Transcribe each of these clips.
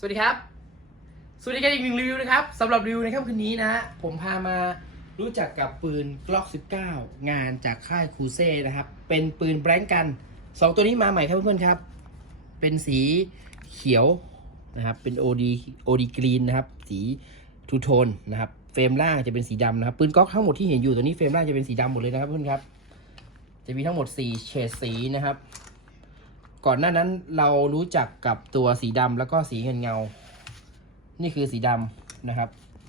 สวัสดีครับ สวัสดีกันอีกหนึ่งรีวิวนะครับสำหรับรีวิวในค่ำคืนนี้นะผมพามารู้จักกับปืน Glock 19 งานจากค่ายคูเซ่นะครับ เป็นปืนแบงกัน 2 ตัวนี้มาใหม่ครับเพื่อนๆครับ เป็นสีเขียวนะครับ เป็น OD OD Green นะครับ สีทูโทนนะครับ เฟรมล่างจะเป็นสีดำนะครับ ปืนก๊อกทั้งหมดที่เห็นอยู่ตัวนี้เฟรมล่างจะเป็นสีดำหมดเลยนะครับเพื่อนๆครับ จะมีทั้งหมด 4 เฉดสีนะครับ ก่อนหน้านั้นเรารู้จักกับตัวสีดำแล้วก็สีเงินเงา นี่คือสีดำนะครับ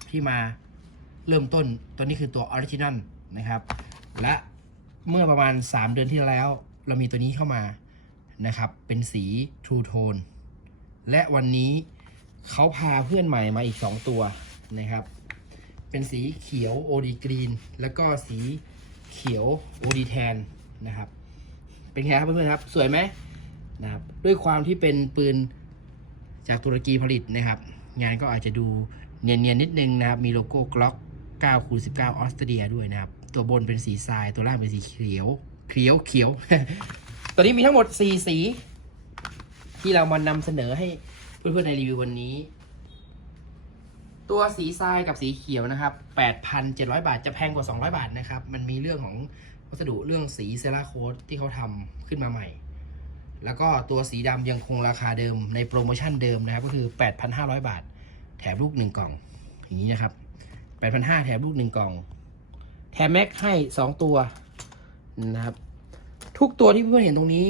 ที่มาเริ่มต้นตัวนี้คือตัวออริจินัลนะครับ และเมื่อประมาณ 3 เดือนที่แล้ว เรามีตัวนี้เข้ามานะครับ เป็นสี True Tone และวันนี้เขาพาเพื่อนใหม่มาอีก 2 ตัวนะครับ เป็นสีเขียว OD Green แล้วก็สีเขียว OD Tan นะครับ เป็นไงครับเพื่อนๆครับ สวยไหม นะครับด้วยความที่เป็นปืนจากตุรกีผลิตนะครับ งานก็อาจจะดูเนียนๆนิดนึงนะครับ มีโลโก้กล็อก9คูณ19 ออสเตรเลียด้วยนะครับ ตัวบนเป็นสีทราย ตัวล่างเป็นสีเขียวเขียวเขียว ตัวนี้มีทั้งหมด 4 สี ที่เรามานำเสนอให้เพื่อนๆในรีวิววันนี้ ตัวสีทรายกับสีเขียวนะครับ 8,700 บาทจะแพงกว่า 200 บาทนะครับ มันมีเรื่องของวัสดุเรื่องสีเซราโคดที่เขาทำขึ้นมาใหม่ แล้วก็ตัวสีดำยังคงราคาเดิมในโปรโมชั่นเดิมนะครับ ก็คือ 8,500 บาท แถมลูก 1 กล่อง อย่างนี้นะครับ 8,500 แถมลูก 1 กล่อง แถมแม็กให้ 2 ตัวนะครับ ทุกตัวที่เพื่อนๆเห็นตรงนี้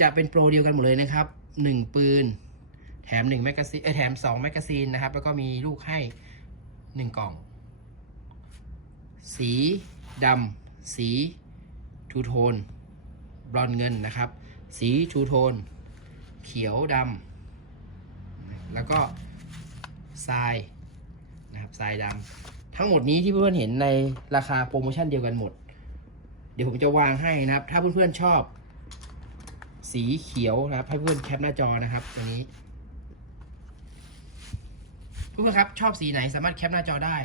จะเป็นโปรเดียวกันหมดเลยนะครับ 1 ปืน แถม1แมกกาซีนเอ้ยแถม2แมกกาซีนนะครับ แล้วก็มีลูกให้ 1 กล่อง สีดำสีทูโทนบรอนเงินนะครับ สีชูโทน เขียวดำแล้วก็ทรายนะครับทรายดำทั้งหมดนี้ที่เพื่อนๆเห็นในราคาโปรโมชั่นเดียวกันหมด เดี๋ยวผมจะวางให้นะครับ ถ้าเพื่อนๆชอบ สีเขียวนะครับ ให้เพื่อนแคปหน้าจอนะครับตัวนี้เพื่อนๆครับชอบสีไหนสามารถแคปหน้าจอได้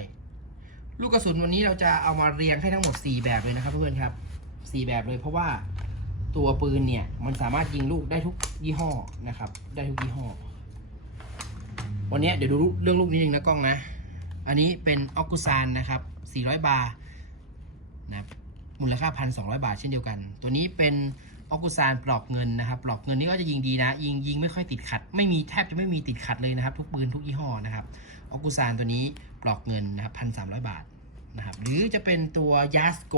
ลูกกระสุนวันนี้เราจะเอามาเรียงให้ทั้งหมด 4 แบบเลยนะครับเพื่อนๆครับ 4 แบบเลยเพราะว่า ตัวปืนเนี่ย มันสามารถยิงลูกได้ทุกยี่ห้อนะครับ ได้ทุกยี่ห้อ วันนี้เดี๋ยวดูเรื่องลูกนิดนึงนะกล้องนะ อันนี้เป็นออกุซานนะครับ 400 บาร์นะครับมูลค่า 1,200 บาทเช่นเดียวกัน ตัวนี้เป็นออกุซานปลอกเงินนะครับ ปลอกเงินนี่ก็จะยิงดีนะ ยิงยิงไม่ค่อยติดขัด ไม่มีแทบจะไม่มีติดขัดเลยนะครับ ทุกปืนทุกยี่ห้อนะครับออกุซานตัวนี้ปลอกเงินนะครับ1,300 บาทนะครับ หรือจะเป็นตัวยาสโก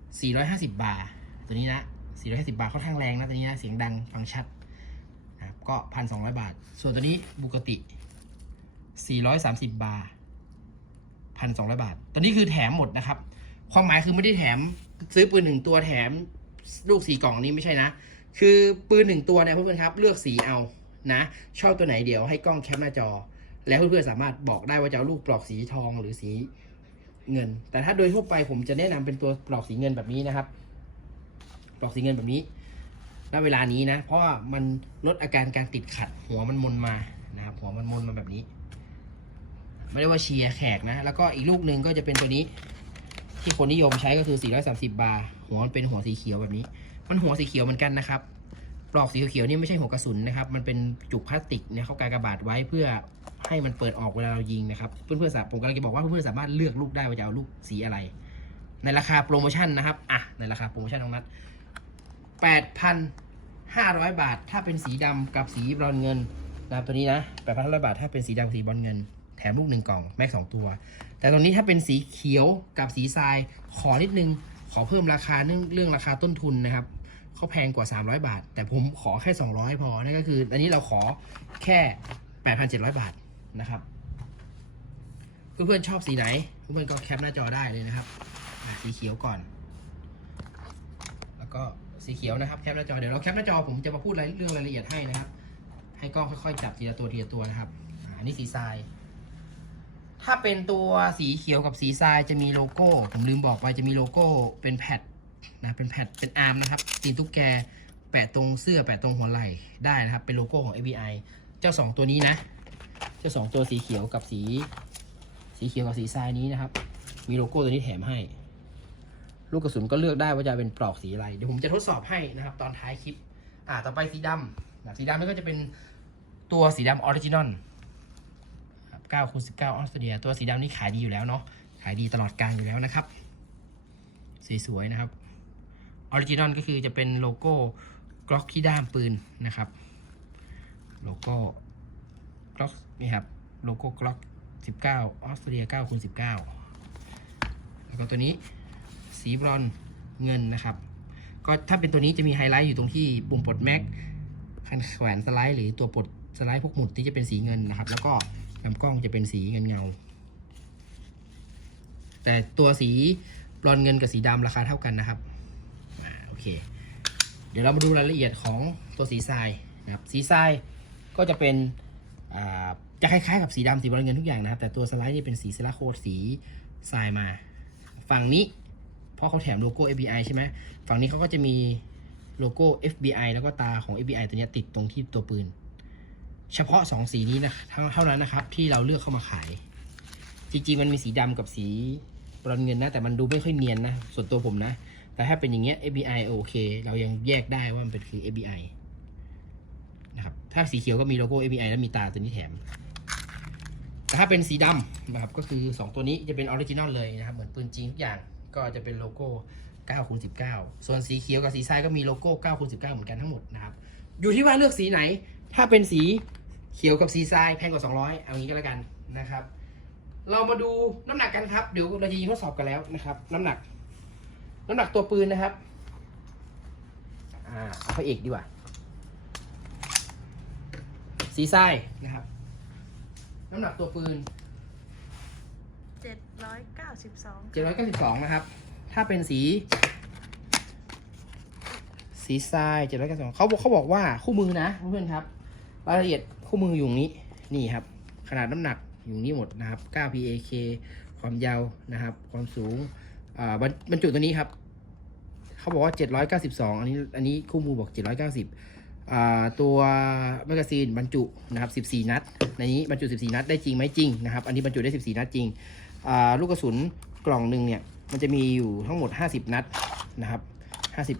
450 บาร์ตัวนี้นะ 450 บาทค่อนข้างแรงนะตัวนี้นะเสียงดังฟังชัดนะครับก็ 1,200 บาท ส่วนตัวนี้บุกติ 430 บาท 1,200 บาท ตัวนี้คือแถมหมดนะครับ ความหมายคือไม่ได้แถมซื้อปืนหนึ่งตัวแถมลูกสีกล่องนี้ไม่ใช่นะ คือปืนหนึ่งตัวเนี่ยเพื่อนๆครับ เลือกสีเอานะ ชอบตัวไหนเดี๋ยวให้กล้องแคปหน้าจอ แล้วเพื่อนๆสามารถบอกได้ว่าจะเอาลูกปลอกสีทองหรือสีเงิน แต่ถ้าโดยทั่วไปผมจะแนะนำเป็นตัวปลอกสีเงินแบบนี้นะครับ ปลอกสีเงินแบบนี้ณเวลานี้นะ เพราะว่ามันลดอาการการติดขัด หัวมันมนมานะครับหัวมันมนมาแบบนี้ ไม่ได้ว่าเชียร์แขกนะ แล้วก็อีกลูกหนึ่งก็จะเป็นตัวนี้ ที่คนนิยมใช้ก็คือ 430 บาร์หัวมันเป็นหัวสีเขียวแบบนี้ มันหัวสีเขียวเหมือนกันนะครับปลอกสีเขียวนี่ไม่ใช่หัวกระสุนนะครับ มันเป็นจุกพลาสติกเนี่ยเขากากระบาทไว้เพื่อให้มันเปิดออกเวลาเรายิงนะครับ เพื่อนๆสามผมกำลังจะบอกว่าเพื่อนๆสามารถเลือกลูกได้ว่าจะเอาลูกสีอะไร ในราคาโปรโมชั่นนะครับ อะ ในราคาโปรโมชั่นของนัด 8,500 บาท ถ้าเป็นสีดำกับสีบรอนเงินนะตัวนี้นะ8,500 บาท ถ้าเป็นสีดำสีบรอนเงิน แถมลูกหนึ่งกล่อง แม็กสองตัว แต่ตรงนี้ถ้าเป็นสีเขียวกับสีทราย ขอนิดนึง ขอเพิ่มราคาเรื่องเรื่องราคาต้นทุนนะครับเขาแพงกว่า 300 บาท แต่ผมขอแค่ 200 พอ นั่นก็คือ อันนี้เราขอแค่ 8,700 บาทนะครับเพื่อนๆชอบสีไหน เพื่อนๆก็แคปหน้าจอได้เลยนะครับสีเขียวก่อน แล้วก็ สีเขียวนะครับแคปหน้าจอเดี๋ยวเราแคปหน้าจอผมจะมาพูดรายเรื่องรายละเอียดให้นะครับ ให้กล้องค่อยๆ จับทีละตัวทีละตัวนะครับอ่าอันนี้สีทราย ถ้าเป็นตัวสีเขียวกับสีทรายจะมีโลโก้ ผมลืมบอกไปจะมีโลโก้เป็นแพดนะเป็นแพดเป็นอาร์มนะครับตีนตุ๊กแกแปะตรงเสื้อแปะตรงหัวไหล่ได้นะครับ เป็นโลโก้ของ ABI เจ้าสองตัวนี้นะ เจ้าสองตัวสีเขียวกับสี สีเขียวกับสีทรายนี้นะครับ มีโลโก้ตัวนี้แถมให้ ลูกกระสุนก็เลือกได้ว่าจะเป็นปลอกสีอะไร เดี๋ยวผมจะทดสอบให้นะครับ ตอนท้ายคลิป อ่า ต่อไปสีดำนะสีดำนี่ก็จะเป็นตัวสีดำออริจินอล9คูณ19 ออสเตรเลีย ตัวสีดำนี่ขายดีอยู่แล้วเนาะ ขายดีตลอดการอยู่แล้วนะครับสีสวยนะครับ ออริจินอลก็คือจะเป็นโลโก้กล็อกที่ด้ามปืนนะครับ โลโก้กล็อกนี่ครับ โลโก้กล็อก19 ออสเตรเลีย9คูณ19 แล้วก็ตัวนี้ สีบรอนเงินนะครับ ก็ถ้าเป็นตัวนี้จะมีไฮไลท์อยู่ตรงที่ปุ่มปลดแม็กคันแขวนสไลด์หรือตัวปลดสไลด์พวกหมุดที่จะเป็นสีเงินนะครับ แล้วก็ลำกล้องจะเป็นสีเงินเงา แต่ตัวสีบรอนเงินกับสีดำราคาเท่ากันนะครับโอเค เดี๋ยวเรามาดูรายละเอียดของตัวสีทรายนะครับ สีทรายก็จะเป็นจะคล้ายๆกับสีดำสีบรอนเงินทุกอย่างนะครับ แต่ตัวสไลด์นี่เป็นสีเซราโคตสีทรายมา ฝั่งนี้ เพราะเขาแถมโลโก้ FBI ใช่ไหมฝั่งนี้เขาก็จะมีโลโก้ FBI แล้วก็ตาของ FBI ตัวนี้ติดตรงที่ตัวปืน เฉพาะ 2 สีนี้นะเท่าเท่านั้นนะครับ ที่เราเลือกเข้ามาขาย จริงๆมันมีสีดำกับสีบรอนเงินนะ แต่มันดูไม่ค่อยเนียนนะ ส่วนตัวผมนะ แต่ถ้าเป็นอย่างเงี้ย FBI โอเค เรายังแยกได้ว่ามันเป็นคือ FBI นะครับถ้าสีเขียวก็มีโลโก้ FBI แล้วมีตาตัวนี้แถมแต่ถ้าเป็นสีดำนะครับก็คือ 2 ตัวนี้จะเป็นออริจินอลเลยนะครับ เหมือนปืนจริงทุกอย่าง ก็จะเป็นโลโก้9คูณ19 ส่วนสีเขียวกับสีทรายก็มีโลโก้9คูณ19 เหมือนกันทั้งหมดนะครับ อยู่ที่ว่าเลือกสีไหน ถ้าเป็นสีเขียวกับสีทรายแพงกว่า 200 เอางี้ก็แล้วกันนะครับ เรามาดูน้ำหนักกันครับ เดี๋ยวเราจะยิงทดสอบกันแล้วนะครับ น้ำหนัก น้ำหนักตัวปืนนะครับ อ่าเอาพระเอกดีกว่า สีทรายนะครับ น้ำหนักตัวปืน เจ็ดร้อยเก้าสิบสอง792 นะครับ ถ้าเป็นสี สีทราย 792เขาบอกเขาบอกว่าคู่มือนะเพื่อนครับ รายละเอียดคู่มืออยู่นี้ นี่ครับ ขนาดน้ำหนักอยู่นี่หมดนะครับ 9 PAK ความยาวนะครับ ความสูงบรรจุตัวนี้ครับ เขาบอกว่า 792 อันนี้ อันนี้คู่มือบอก 790อ่าตัวแมกกาซีนบรรจุนะครับ 14 นัด ในนี้บรรจุ 14 นัดได้จริงไหมจริงนะครับ อันนี้บรรจุได้ 14 นัดจริง ลูกกระสุนกล่องหนึ่งเนี่ยมันจะมีอยู่ทั้งหมด 50 นัดนะครับ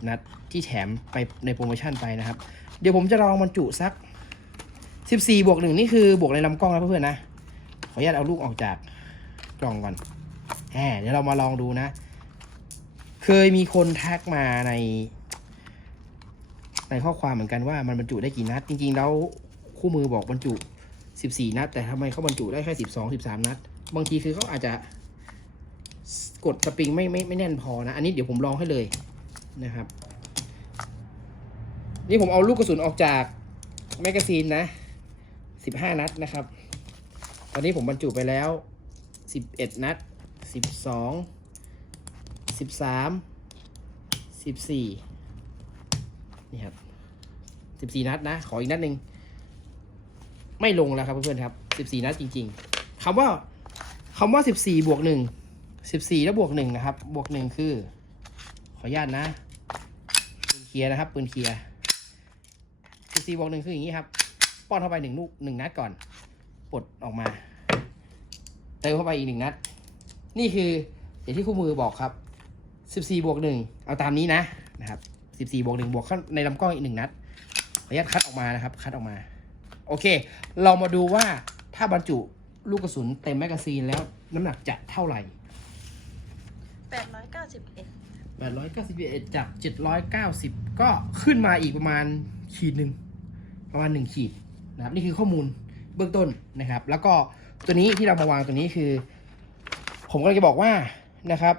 50 นัดที่แถมไปในโปรโมชั่นไปนะครับ เดี๋ยวผมจะลองบรรจุสัก 14 บวกหนึ่งนี่คือบวกในลำกล้องนะเพื่อนๆนะ ขออนุญาตเอาลูกออกจากกล่องก่อนแหมเดี๋ยวเรามาลองดูนะ เคยมีคนทักมาใน ในข้อความเหมือนกันว่ามันบรรจุได้กี่นัด จริงๆแล้วคู่มือบอกบรรจุ 14 นัด แต่ทำไมเขาบรรจุได้แค่ 12 13 นัด บางทีคือเขาอาจจะกดสปริงไม่ไม่ไม่แน่นพอนะ อันนี้เดี๋ยวผมลองให้เลยนะครับ นี่ผมเอาลูกกระสุนออกจากแมกกาซีนนะ15นัดนะครับ ตอนนี้ผมบรรจุไปแล้ว11นัด12 13 14นี่ครับ14นัดนะ ขออีกนัดหนึ่ง ไม่ลงแล้วครับเพื่อนๆครับ14นัดจริง ๆคำว่า คำว่า 14 บวก 1 14 แล้วบวก 1 นะครับ บวก 1 คือ ขออนุญาตนะ ปืนเคลียร์นะครับ ปืนเคลียร์ 14 บวก 1 คืออย่างนี้ครับ ป้อนเข้าไปหนึ่งลูกหนึ่งนัดก่อน ปลดออกมา เติมเข้าไปอีกหนึ่งนัด นี่คืออย่างที่คู่มือบอกครับ 14 บวก 1 เอาตามนี้นะนะครับ 14 บวก 1 บวกเข้าในลำกล้องอีกหนึ่งนัด ขออนุญาตคัดออกมานะครับ คัดออกมา โอเค เรามาดูว่าถ้าบรรจุ ลูกกระสุนเต็มแมกกาซีนแล้วน้ำหนักจะเท่าไหร่แปดร้อยเก้าสิบเอ็ด891 จาก 790 ก็ขึ้นมาอีกประมาณขีดหนึ่งประมาณ 1 ขีดนะครับนี่คือข้อมูลเบื้องต้นนะครับ แล้วก็ตัวนี้ที่เรามาวางตัวนี้คือ ผมก็เลยจะบอกว่านะครับ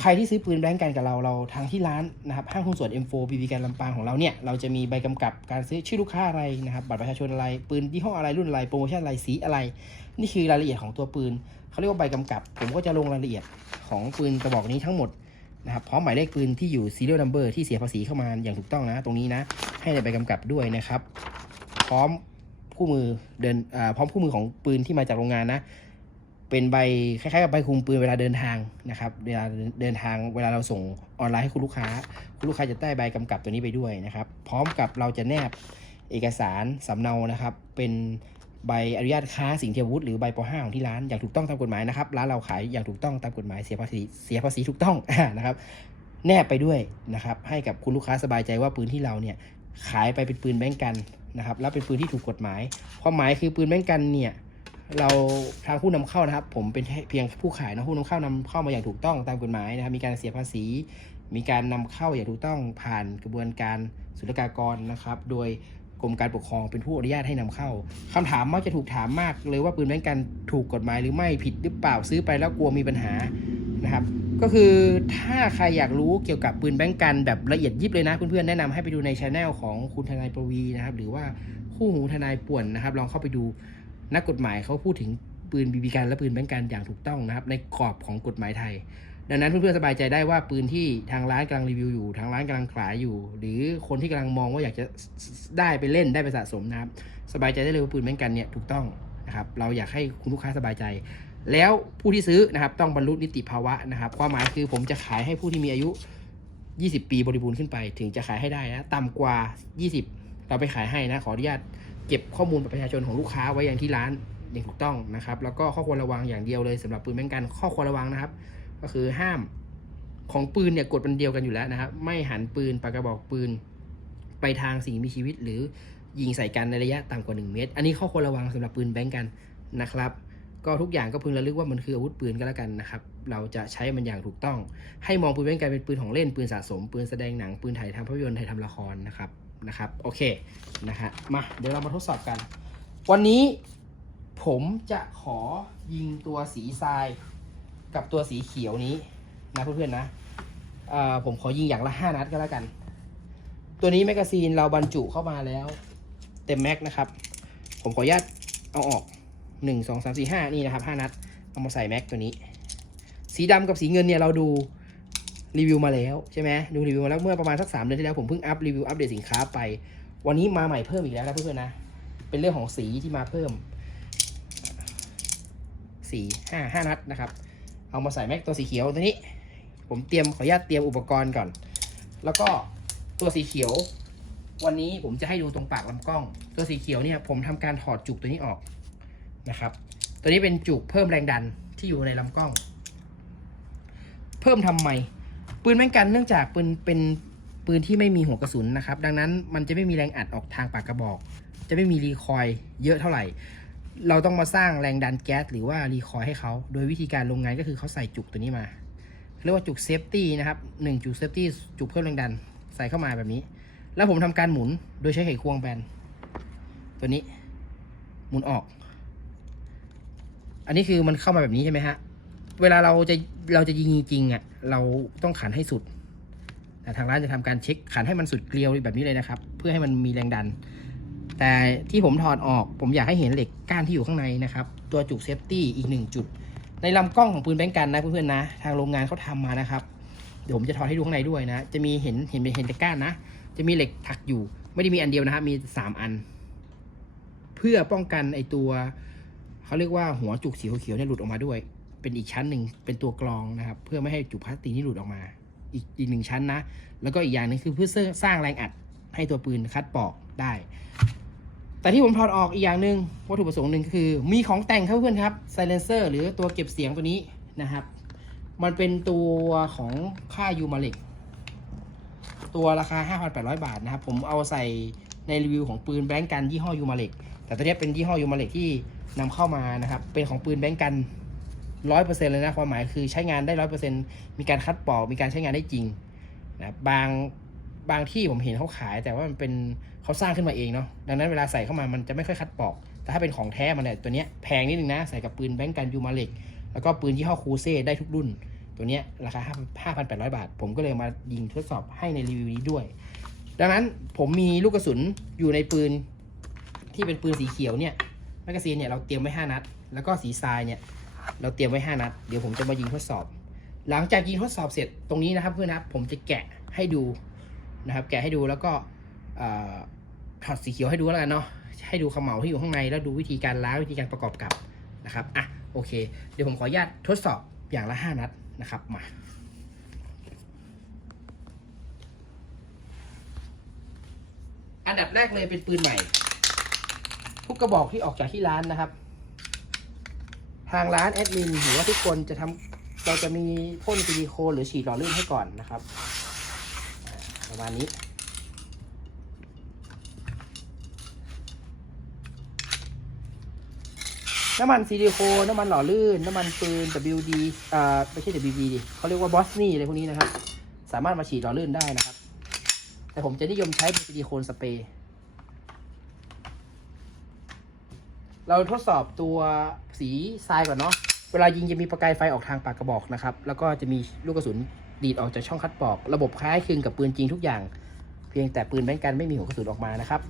ใครที่ซื้อปืนแบงก์กันกับเราเราทางที่ร้านนะครับห้างหุ้นส่วน M4 BB การลำปางของเราเนี่ยเราจะมีใบกำกับการซื้อชื่อลูกค้าอะไรนะครับบัตรประชาชนอะไรปืนยี่ห้ออะไรรุ่นอะไรโปรโมชั่นอะไรสีอะไร นี่คือรายละเอียดของตัวปืนเขาเรียกว่าใบกำกับ ผมก็จะลงรายละเอียดของปืนกระบอกนี้ทั้งหมดนะครับพร้อมหมายเลขปืนที่อยู่ serial number ที่เสียภาษีเข้ามาอย่างถูกต้องนะ ตรงนี้นะให้ในใบกำกับด้วยนะครับ พร้อมคู่มือเดินพร้อมคู่มือของปืนที่มาจากโรงงานนะ เป็นใบคล้ายๆกับใบคุมปืนเวลาเดินทางนะครับ เวลาเดินทางเวลาเราส่งออนไลน์ให้คุณลูกค้า คุณลูกค้าจะได้ใบกำกับตัวนี้ไปด้วยนะครับ พร้อมกับเราจะแนบเอกสารสำเนานะครับ เป็นใบอนุญาตค้าสิ่งเทียมวุธหรือใบป .5 ของที่ร้านอย่างถูกต้องตามกฎหมายนะครับร้านเราขายอย่างถูกต้องตามกฎหมายเสียภาษีเสียภาษีถูกต้องนะครับ แนบไปด้วยนะครับ ให้กับคุณลูกค้าสบายใจว่าปืนที่เราเนี่ยขายไปเป็นปืนแบงกันนะครับแล้วเป็นปืนที่ถูกกฎหมายความหมายคือปืนแบงกันเนี่ย เราทางผู้นำเข้านะครับ ผมเป็นเพียงผู้ขายนะผู้นำเข้านำเข้ามาอย่างถูกต้องตามกฎหมายนะครับ มีการเสียภาษี มีการนำเข้าอย่างถูกต้องผ่านกระบวนการศุลกากรนะครับ โดยกรมการปกครองเป็นผู้อนุญาตให้นำเข้าคำถามมักจะถูกถามมากเลยว่าปืนแบงก์กันถูกกฎหมายหรือไม่ผิดหรือเปล่าซื้อไปแล้วกลัวมีปัญหานะครับ ก็คือถ้าใครอยากรู้เกี่ยวกับปืนแบงก์กันแบบละเอียดยิบเลยนะ เพื่อนๆแนะนำให้ไปดูในช anel ของคุณทนายประวีนะครับ หรือว่าคู่หูทนายป่วนนะครับ ลองเข้าไปดู นักกฎหมายเขาพูดถึงปืนบีบีกันและปืนแบงกันอย่างถูกต้องนะครับ ในกรอบของกฎหมายไทย ดังนั้นเพื่อนๆสบายใจได้ว่าปืนที่ทางร้านกำลังรีวิวอยู่ ทางร้านกำลังขายอยู่ หรือคนที่กำลังมองว่าอยากจะได้ไปเล่นได้ไปสะสมนะครับ สบายใจได้เลยว่าปืนแบงกันเนี่ยถูกต้องนะครับเราอยากให้คุณลูกค้าสบายใจ แล้วผู้ที่ซื้อนะครับต้องบรรลุนิติภาวะนะครับความหมายคือผมจะขายให้ผู้ที่มีอายุ 20 ปีบริบูรณ์ขึ้นไป ถึงจะขายให้ได้นะต่ำกว่า 20 เราไปขายให้นะขออนุญาต เก็บข้อมูลบัตรประชาชนของลูกค้าไว้อย่างที่ร้านอย่างถูกต้องนะครับ แล้วก็ข้อควรระวังอย่างเดียวเลยสำหรับปืนแบงกันข้อควรระวังนะครับ ก็คือห้ามของปืนเนี่ยกฎมันเดียวกันอยู่แล้วนะครับ ไม่หันปืนปากกระบอกปืน ไปทางสิ่งมีชีวิต หรือยิงใส่กันในระยะต่ำกว่า 1 เมตร อันนี้ข้อควรระวังสำหรับปืนแบงก์กันนะครับก็ทุกอย่างก็พึงระลึกว่ามันคืออาวุธปืนก็แล้วกันนะครับ เราจะใช้มันอย่างถูกต้อง ให้มองปืนแบงก์กันเป็นปืนของเล่นปืนสะสม ปืนแสดงหนังปืนถ่ายทำภาพยนตร์ถ่ายทำละครนะครับ นะครับโอเคนะฮะมาเดี๋ยวเรามาทดสอบกัน วันนี้ผมจะขอยิงตัวสีทรายกับตัวสีเขียวนี้นะเพื่อนๆนะผมขอยิงอย่างละห้านัดก็แล้วกัน ตัวนี้แมกกาซีนเราบรรจุเข้ามาแล้ว เต็มแม็กนะครับ ผมขออนุญาตเอาออกหนึ่งสองสามสี่ห้านี่นะครับห้านัด เอามาใส่แม็กตัวนี้ สีดำกับสีเงินเนี่ยเราดู รีวิวมาแล้วใช่ไหมดูรีวิวมาแล้วเมื่อประมาณสักสามเดือนที่แล้วผมเพิ่งอัพรีวิวอัปเดตสินค้าไป วันนี้มาใหม่เพิ่มอีกแล้วนะเพื่อนๆนะ เป็นเรื่องของสีที่มาเพิ่มสีห้าห้านัดนะครับ เอามาใส่แม็กตัวสีเขียวตัวนี้ ผมเตรียมขออนุญาตเตรียมอุปกรณ์ก่อน แล้วก็ตัวสีเขียว วันนี้ผมจะให้ดูตรงปากลำกล้อง ตัวสีเขียวเนี่ยผมทำการถอดจุกตัวนี้ออกนะครับ ตัวนี้เป็นจุกเพิ่มแรงดันที่อยู่ในลำกล้อง เพิ่มทำไม ปืนแม่งกันเนื่องจากปืนเป็นปืนที่ไม่มีหัวกระสุนนะครับ ดังนั้นมันจะไม่มีแรงอัดออกทางปากกระบอก จะไม่มีรีคอยล์เยอะเท่าไหร่ เราต้องมาสร้างแรงดันแก๊สหรือว่ารีคอยล์ให้เขา โดยวิธีการลงงานก็คือเขาใส่จุกตัวนี้มา เรียกว่าจุกเซฟตี้นะครับหนึ่งจุกเซฟตี้จุกเพิ่มแรงดันใส่เข้ามาแบบนี้ แล้วผมทำการหมุนโดยใช้ไขควงแบนตัวนี้ หมุนออก อันนี้คือมันเข้ามาแบบนี้ใช่ไหมฮะ เวลาเราจะเราจะยิงจริงๆอะเราต้องขันให้สุด แต่ทางร้านจะทำการเช็คขันให้มันสุดเกลียวแบบนี้เลยนะครับ เพื่อให้มันมีแรงดัน แต่ที่ผมถอดออก ผมอยากให้เห็นเหล็กก้านที่อยู่ข้างในนะครับ ตัวจุกเซฟตี้อีกหนึ่งจุด ในลำกล้องของปืนแบงกันนะเพื่อนๆนะ ทางโรงงานเขาทำมานะครับ เดี๋ยวผมจะถอดให้ดูข้างในด้วยนะ จะมีเห็นเห็นเห็นแต่ก้านนะ จะมีเหล็กถักอยู่ ไม่ได้มีอันเดียวนะครับ มีสามอัน เพื่อป้องกันไอตัวเขาเรียกว่าหัวจุกสีเขียวเนี่ยหลุดออกมาด้วย เป็นอีกชั้นหนึ่งเป็นตัวกรองนะครับ เพื่อไม่ให้จุพลาสติกนี่หลุดออกมา อีกอีกหนึ่งชั้นนะ แล้วก็อีกอย่างนึงคือเพื่อสร้างแรงอัดให้ตัวปืนคัดปอกได้ แต่ที่ผมถอดออกอีกอย่างหนึ่งวัตถุประสงค์หนึ่งก็คือ มีของแต่งครับเพื่อนครับไซเลนเซอร์หรือตัวเก็บเสียงตัวนี้นะครับ มันเป็นตัวของค่ายยูมาเล็กตัวราคา 5,800 บาทนะครับ ผมเอาใส่ในรีวิวของปืนแบงก์กันยี่ห้อยูมาเล็กแต่ตัวนี้เป็นยี่ห้อยูมาเล็กที่นำเข้ามานะครับ เป็นของปืนแบงก์กัน 100%เปอร์เซ็นต์เลยนะความหมายคือใช้งานได้100%มีการคัดปอกมีการใช้งานได้จริงนะบางบางที่ผมเห็นเขาขาย แต่ว่ามันเป็นเขาสร้างขึ้นมาเองเนาะดังนั้นเวลาใส่เข้ามามันจะไม่ค่อยคัดปอก แต่ถ้าเป็นของแท้มันเนี่ยตัวเนี้ยแพงนิดนึงนะใส่กับปืนแบงก์กันยูมาเล็กแล้วก็ปืนยี่ห้อคูเซ่ได้ทุกรุ่น ตัวเนี้ยราคา 5,800 บาท ผมก็เลยมายิงทดสอบให้ในรีวิวนี้ด้วย ดังนั้นผมมีลูกกระสุนอยู่ในปืนที่เป็นปืนสีเขียวเนี่ยแมกกาซีนเนี่ยเราเตรียมไว้5นัด แล้วก็สีทรายเนี่ย เราเตรียมไว้5นัด เดี๋ยวผมจะมายิงทดสอบ หลังจากยิงทดสอบเสร็จตรงนี้นะครับเพื่อนนะครับผมจะแกะให้ดูนะครับ แกะให้ดูแล้วก็ถอดสีเขียวให้ดูแล้วกันเนาะให้ดูขมเหลาที่อยู่ข้างในแล้วดูวิธีการล้างวิธีการประกอบกับนะครับอะโอเค เดี๋ยวผมขออนุญาตทดสอบอย่างละ 5 นัดนะครับมาอันดับแรกเลยเป็นปืนใหม่ ทุกกระบอกที่ออกจากที่ร้านนะครับ ทางร้านแอดมินหรือว่าทุกคนจะทำเราจะมีพ่นซิลิโคนหรือฉีดหล่อลื่นให้ก่อนนะครับ ประมาณนี้ น้ำมันซิลิโคนน้ำมันหล่อลื่น น้ำมันปืน WD อ่าไม่ใช่ WD ดิเขาเรียกว่าบอสนี่อะไรพวกนี้นะครับ สามารถมาฉีดหล่อลื่นได้นะครับ แต่ผมจะนิยมใช้เป็นซิลิโคนสเปรย์ เราทดสอบตัวสีทรายก่อนเนาะ เวลายิงจะมีประกายไฟออกทางปากกระบอกนะครับ แล้วก็จะมีลูกกระสุนดีดออกจากช่องคัดปอก ระบบคล้ายคลึงกับปืนจริงทุกอย่าง เพียงแต่ปืนแบงก์กันไม่มีหัวกระสุนออกมานะครับ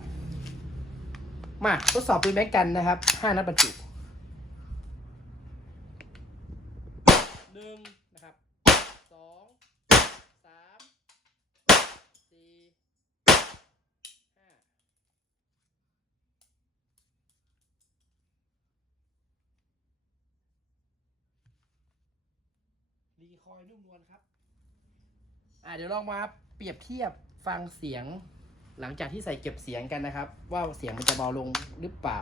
มาทดสอบปืนแบงก์กันนะครับ 5 นัดบรรจุหนึ่งนะครับสองสามสี่ห้า รีค อยนุ่มนวลครับ อ่าเดี๋ยวลองมาเปรียบเทียบฟังเสียง หลังจากที่ใส่เก็บเสียงกันนะครับ ว่าเสียงมันจะเบาลงหรือเปล่า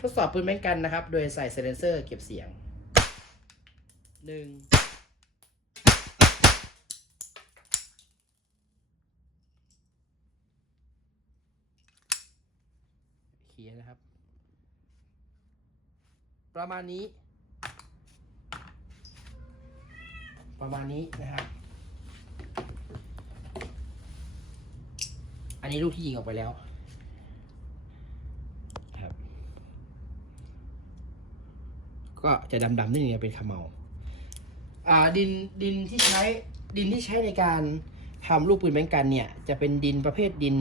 ทดสอบปืนแบงกันนะครับ โดยใส่เซเลนเซอร์เก็บเสียงหนึ่งเคลียร์นะครับ ประมาณนี้ ประมาณนี้นะครับ อันนี้ลูกที่ยิงออกไปแล้วครับ ก็จะดำๆนิดนึงเป็นขมเมาอ่าดินดินที่ใช้ดินที่ใช้ในการทำลูกปืนแบงกันเนี่ย จะเป็นดินประเภทดิน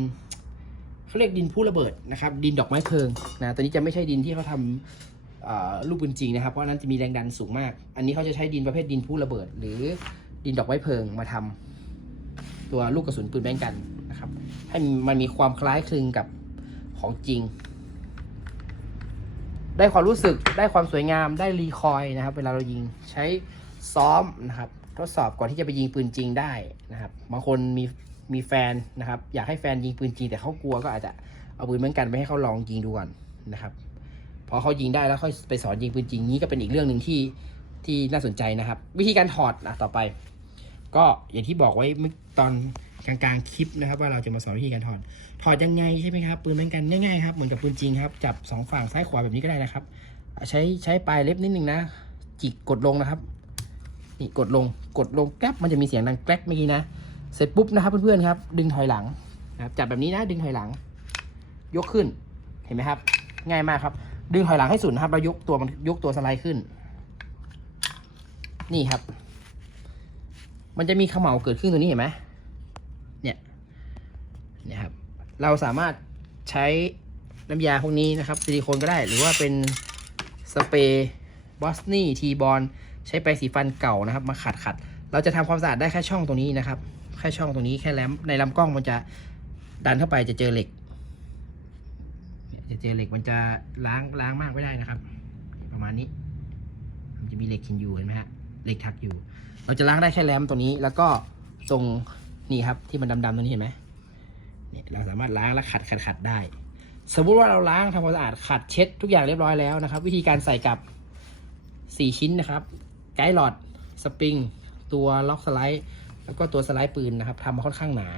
เขาเรียกดินผู้ระเบิดนะครับ ดินดอกไม้เพลิงนะตัวนี้จะไม่ใช่ดินที่เขาทำ ลูกปืนจริงนะครับ เพราะนั้นจะมีแรงดันสูงมาก อันนี้เขาจะใช้ดินประเภทดินผู้ระเบิด หรือดินดอกไม้เพลิงมาทำตัวลูกกระสุนปืนแบงกันนะครับ ให้มันมีความคล้ายคลึงกับของจริง ได้ความรู้สึกได้ความสวยงามได้รีคอยนะครับ เวลาเรายิงใช้ซ้อมนะครับทดสอบก่อนที่จะไปยิงปืนจริงได้นะครับบางคนมีมีแฟนนะครับ อยากให้แฟนยิงปืนจริงแต่เขากลัวก็อาจจะเอาปืนเหมือนกันไปให้เขาลองยิงดูก่อนนะครับ พอเขายิงได้แล้วค่อยไปสอนยิงปืนจริงนี้ก็เป็นอีกเรื่องหนึ่งที่ที่น่าสนใจนะครับ วิธีการถอดนะต่อไป ก็อย่างที่บอกไว้ตอนกลางๆคลิปนะครับ ว่าเราจะมาสอนวิธีการถอด ถอดยังไงใช่ไหมครับปืนเหมือนกันง่ายๆครับเหมือนกับปืนจริงครับจับสองฝั่งซ้ายขวาแบบนี้ก็ได้นะครับ ใช้ใช้ปลายเล็บนิดนึงนะจิกกดลงนะครับนี่กดลงกดลงแกร็บมันจะมีเสียงดังแกร็บเมื่อกี้นะเสร็จปุ๊บนะครับเพื่อนๆครับ ดึงถอยหลังนะครับจับแบบนี้นะดึงถอยหลัง ยกขึ้นเห็นไหมครับ ง่ายมากครับ ดึงถอยหลังให้สุดนะครับแล้วยกตัวมันยกตัวสไลด์ขึ้น นี่ครับ มันจะมีเขม่าเกิดขึ้นตรงนี้เห็นไหมเนี่ยเนี่ยครับ เราสามารถใช้น้ำยาพวกนี้นะครับซิลิโคนก็ได้ หรือว่าเป็นสเปรย์บอสนี่ทีบอลใช้แปรงสีฟันเก่านะครับ มาขัดขัดเราจะทำความสะอาดได้แค่ช่องตรงนี้นะครับ แค่ช่องตรงนี้แค่แลมในลำกล้องมันจะดันเข้าไปจะเจอเหล็ก เจอเหล็กมันจะล้างล้างมากไม่ได้นะครับ ประมาณนี้ มันจะมีเหล็กขินอยู่เห็นไหมฮะเหล็กทักอยู่ เราจะล้างได้แค่แลมตัวนี้ แล้วก็ตรงนี่ครับที่มันดำๆตรงนี้เห็นไหมเนี่ยเราสามารถล้างและขัดขัดขัดได้ สมมุติว่าเราล้างทำความสะอาดขัดเช็ดทุกอย่างเรียบร้อยแล้วนะครับ วิธีการใส่กับ 4 ชิ้นนะครับ ไกด์หลอดสปริง ตัวล็อกสไลด์แล้วก็ตัวสไลด์ปืนนะครับทำมาค่อนข้างหนา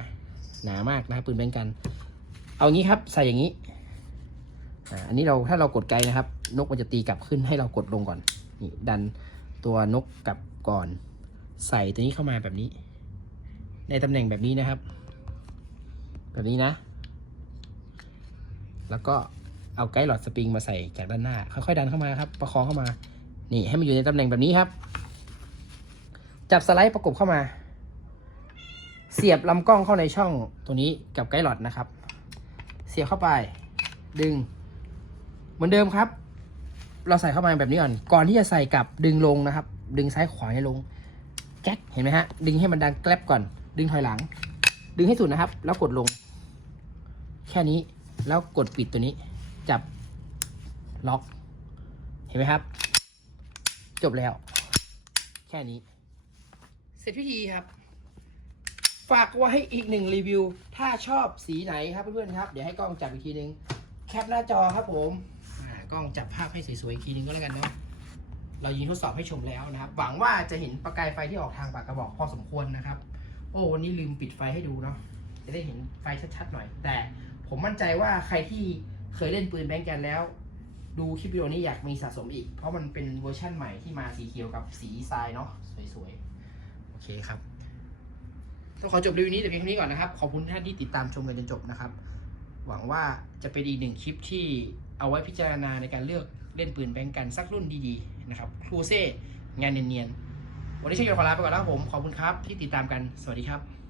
หนามากนะครับปืนแบงกัน เอางี้ครับใส่อย่างนี้ อันนี้เราถ้าเรากดไกลนะครับ นกมันจะตีกลับขึ้นให้เรากดลงก่อนนี่ดันตัวนกกลับก่อน ใส่ตัวนี้เข้ามาแบบนี้ ในตำแหน่งแบบนี้นะครับ แบบนี้นะ แล้วก็เอาไกด์หลอดสปริงมาใส่จากด้านหน้า ค่อยๆดันเข้ามาครับ ประคองเข้ามา นี่ให้มันอยู่ในตำแหน่งแบบนี้ครับ จับสไลด์ประกบเข้ามา เสียบลำกล้องเข้าในช่องตัวนี้กับไกด์หลอดนะครับ เสียบเข้าไป ดึง มือนเดิมครับ เราใส่เข้ามาแบบนี้ก่อน ก่อนที่จะใส่กับดึงลงนะครับ ดึงซ้ายขวาให้ลงแจ็คเห็นไหมฮะ ดึงให้มันดังแกลบก่อน ดึงถอยหลัง ดึงให้สุดนะครับ แล้วกดลง แค่นี้ แล้วกดปิดตัวนี้ จับ ล็อก เห็นไหมครับ จบแล้ว แค่นี้ เสร็จพิธีครับ ฝากไว้อีกหนึ่งรีวิว ถ้าชอบสีไหนครับเพื่อนๆครับ เดี๋ยวให้กล้องจับอีกทีนึงแคปหน้าจอครับผม กล้องจับภาพให้สวยๆอีกทีนึงก็แล้วกันเนาะเรายิงทดสอบให้ชมแล้วนะครับ หวังว่าจะเห็นประกายไฟที่ออกทางปากกระบอกพอสมควรนะครับ โอ้วันนี้ลืมปิดไฟให้ดูเนาะจะได้เห็นไฟชัดๆหน่อย แต่ผมมั่นใจว่าใครที่เคยเล่นปืนแบงก์กันแล้ว ดูคลิปวิดีโอนี้อยากมีสะสมอีก เพราะมันเป็นเวอร์ชั่นใหม่ที่มาสีเขียวกับสีทรายเนาะสวยๆโอเคครับต้องขอจบรีวิวนี้แต่เพียงเท่านี้ก่อนนะครับ ขอบคุณท่านที่ติดตามชมกันจนจบนะครับ หวังว่าจะเป็นอีกหนึ่งคลิปที่ เอาไว้พิจารณาในการเลือกเล่นปืนแบงกันสักรุ่นดีๆนะครับครูเซ่งานเนียนๆวันนี้เช่นกันขอลาไปก่อนแล้วผมขอบคุณครับที่ติดตามกันสวัสดีครับ